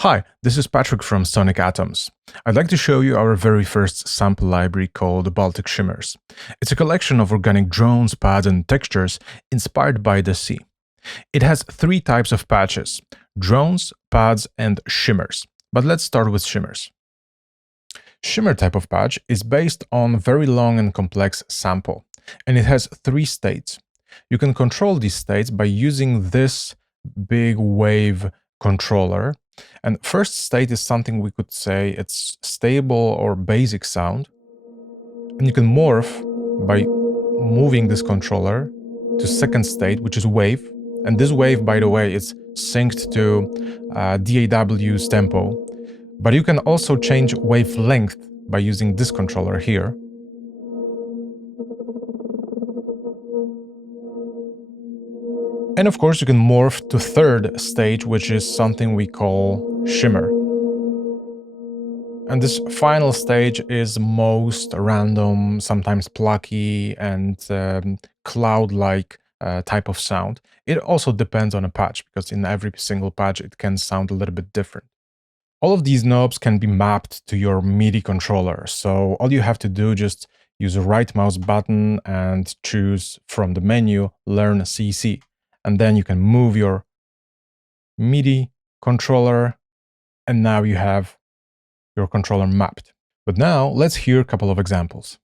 Hi, this is Patrick from Sonic Atoms. I'd like to show you our very first sample library called Baltic Shimmers. It's a collection of organic drones, pads, and textures inspired by the sea. It has three types of patches: drones, pads, and shimmers. But let's start with shimmers. Shimmer type of patch is based on very long and complex sample, and it has three states. You can control these states by using this big wave controller. And first state is something we could say it's stable or basic sound. And you can morph by moving this controller to second state, which is wave. And this wave, by the way, is synced to DAW's tempo. But you can also change wavelength by using this controller here. And of course, you can morph to third stage, which is something we call shimmer. And this final stage is most random, sometimes plucky and cloud-like type of sound. It also depends on a patch, because in every single patch it can sound a little bit different. All of these knobs can be mapped to your MIDI controller. So all you have to do is just use the right mouse button and choose from the menu Learn CC. And then you can move your MIDI controller, and now you have your controller mapped. But now let's hear a couple of examples.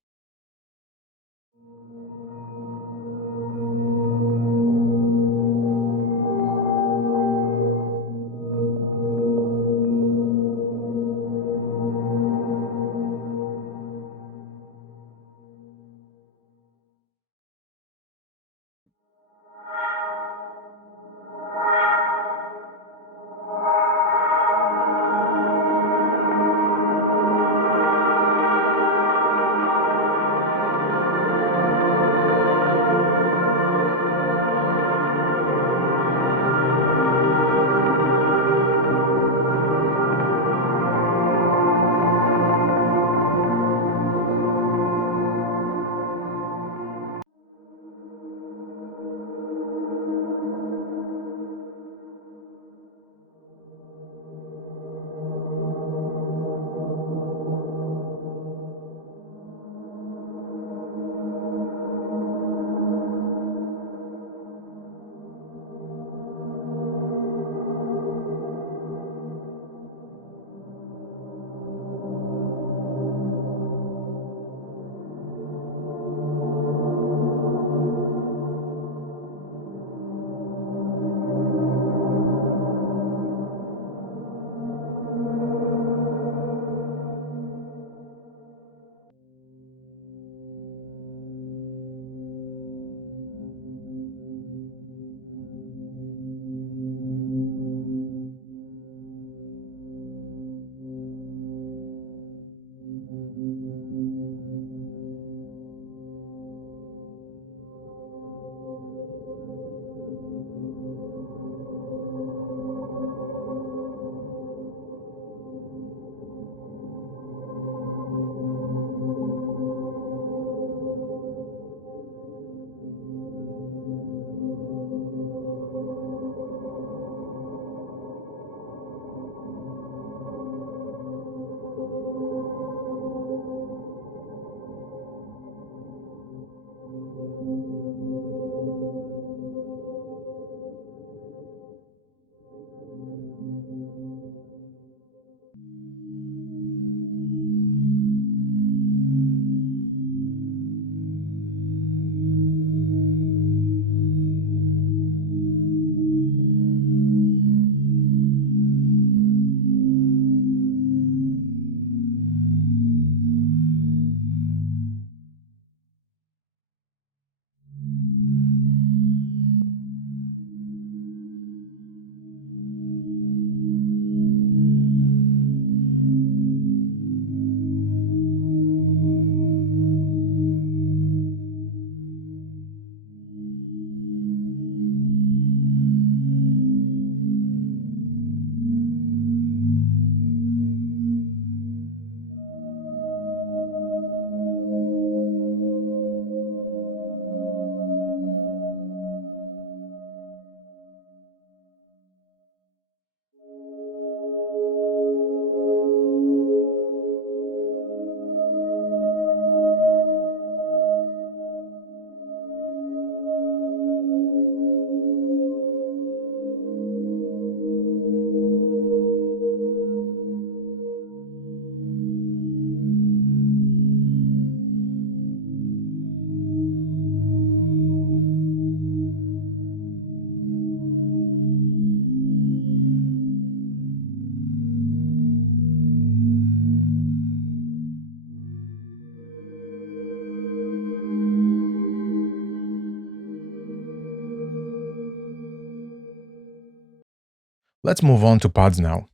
Let's move on to pods now.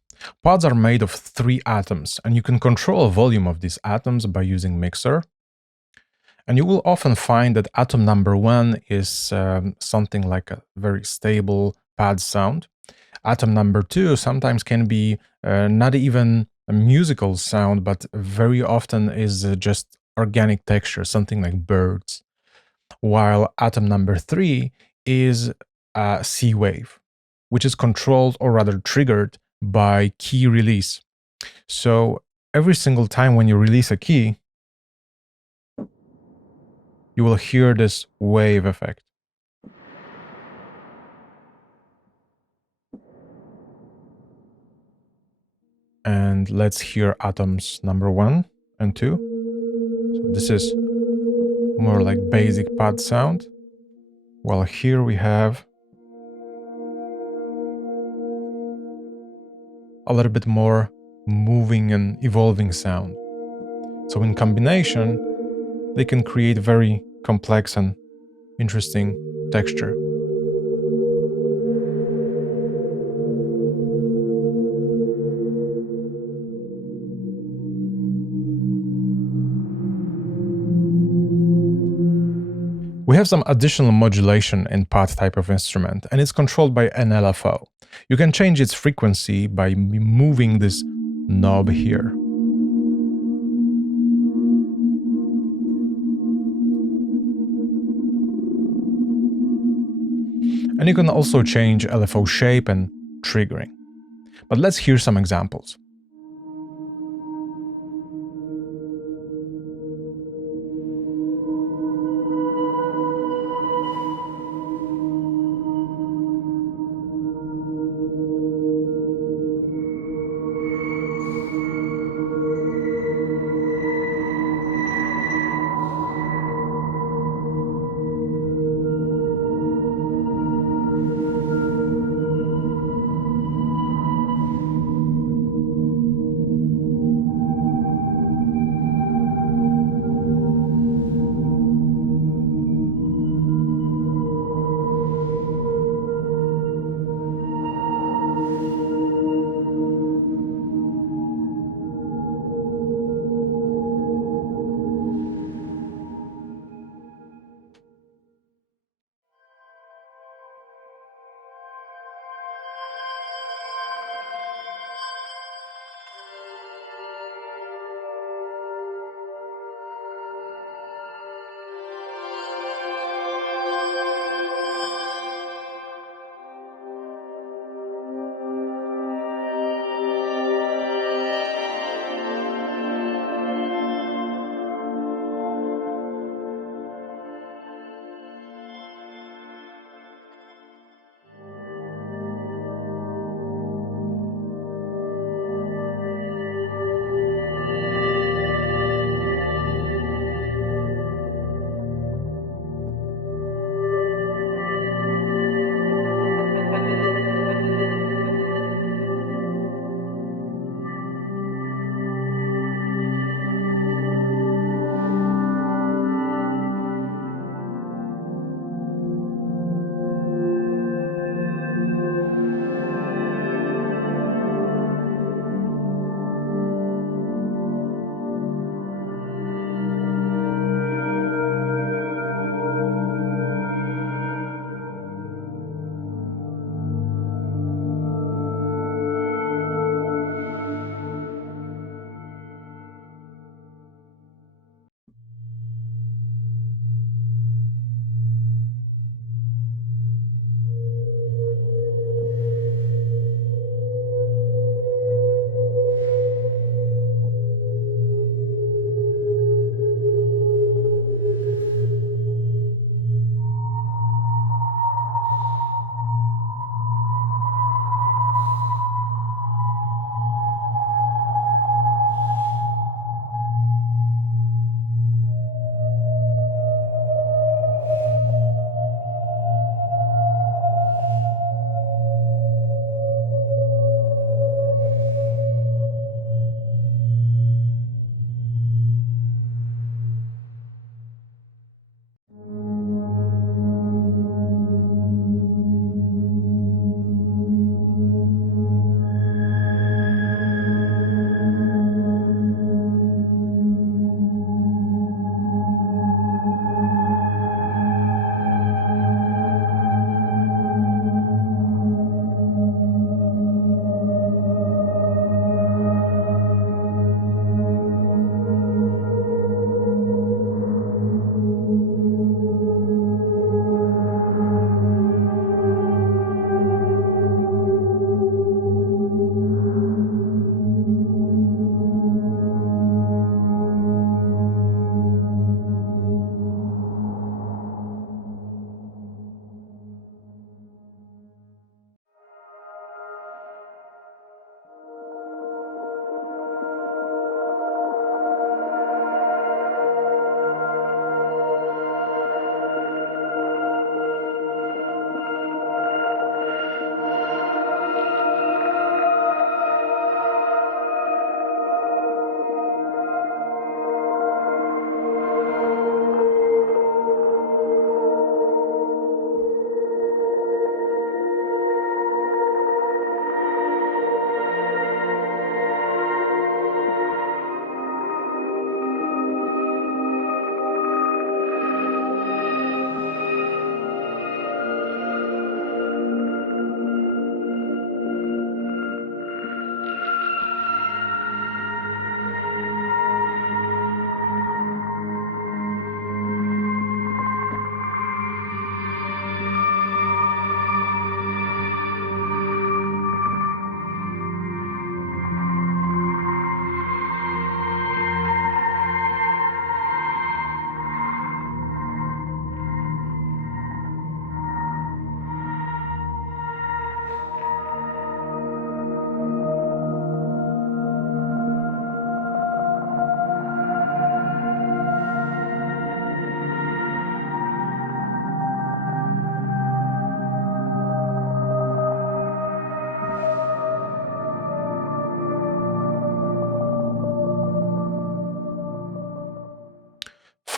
Pods are made of 3 atoms, and you can control the volume of these atoms by using Mixer. And you will often find that atom number 1 is something like a very stable pad sound. Atom number 2 sometimes can be not even a musical sound, but very often is just organic texture, something like birds. While atom number 3 is a C wave, which is controlled or rather triggered by key release. So every single time when you release a key, you will hear this wave effect. And let's hear atoms number 1 and 2. So this is more like basic pad sound. While here we have a little bit more moving and evolving sound. So in combination, they can create very complex and interesting texture. We have some additional modulation in pad type of instrument, and it's controlled by an LFO. You can change its frequency by moving this knob here. And you can also change LFO shape and triggering. But let's hear some examples.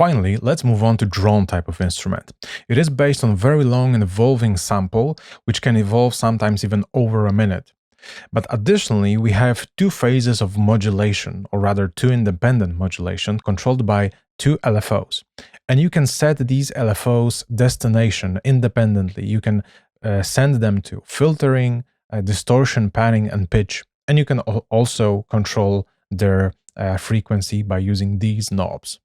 Finally, let's move on to drone type of instrument. It is based on very long and evolving sample, which can evolve sometimes even over a minute. But additionally, we have two phases of modulation, or rather two independent modulation, controlled by two LFOs. And you can set these LFOs destination independently. You can send them to filtering, distortion, panning, and pitch. And you can also control their frequency by using these knobs.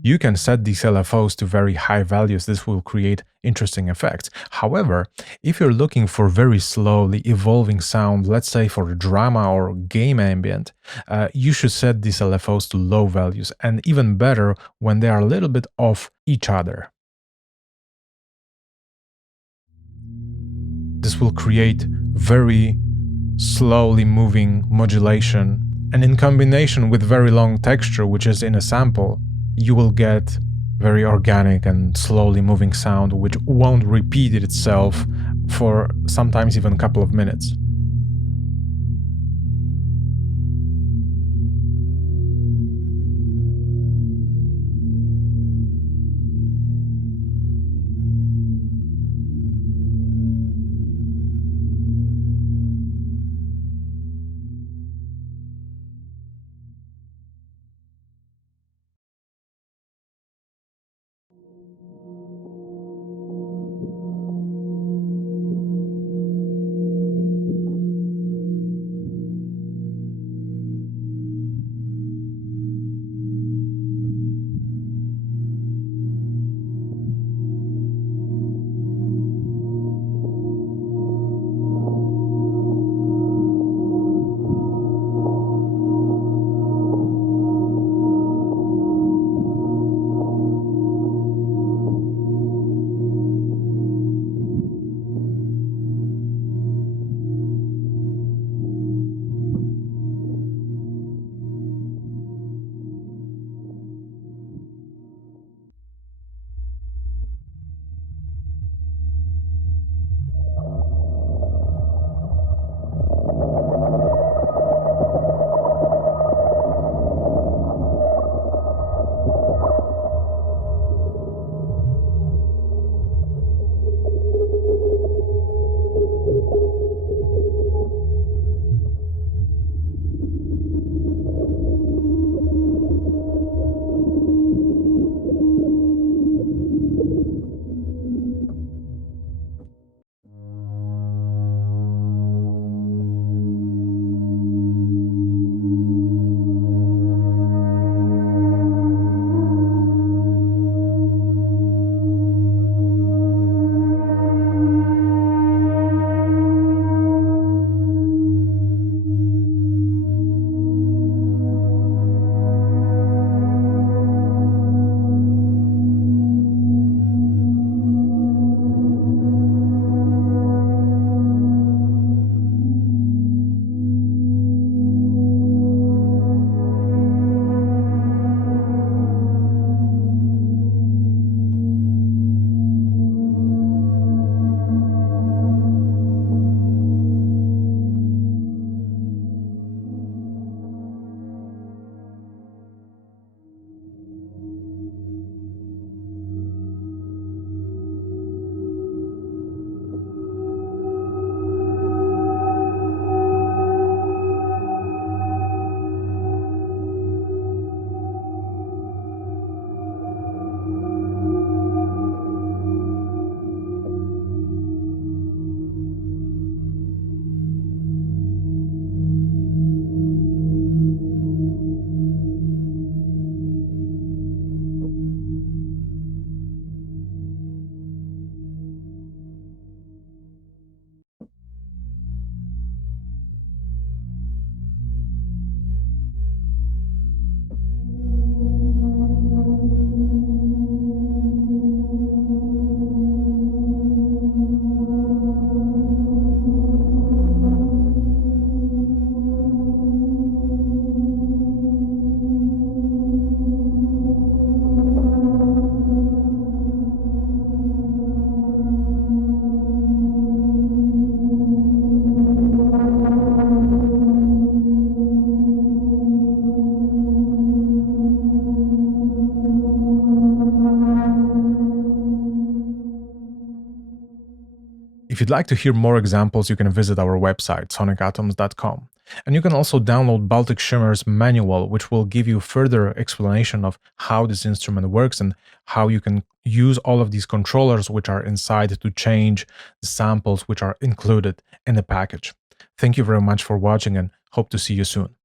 You can set these LFOs to very high values. This will create interesting effects. However, if you're looking for very slowly evolving sound, let's say for drama or game ambient, you should set these LFOs to low values, and even better when they are a little bit off each other. This will create very slowly moving modulation, and in combination with very long texture, which is in a sample, you will get very organic and slowly moving sound, which won't repeat itself for sometimes even a couple of minutes. If you'd like to hear more examples, you can visit our website, sonicatoms.com. And you can also download Baltic Shimmers manual, which will give you further explanation of how this instrument works and how you can use all of these controllers which are inside to change the samples which are included in the package. Thank you very much for watching and hope to see you soon.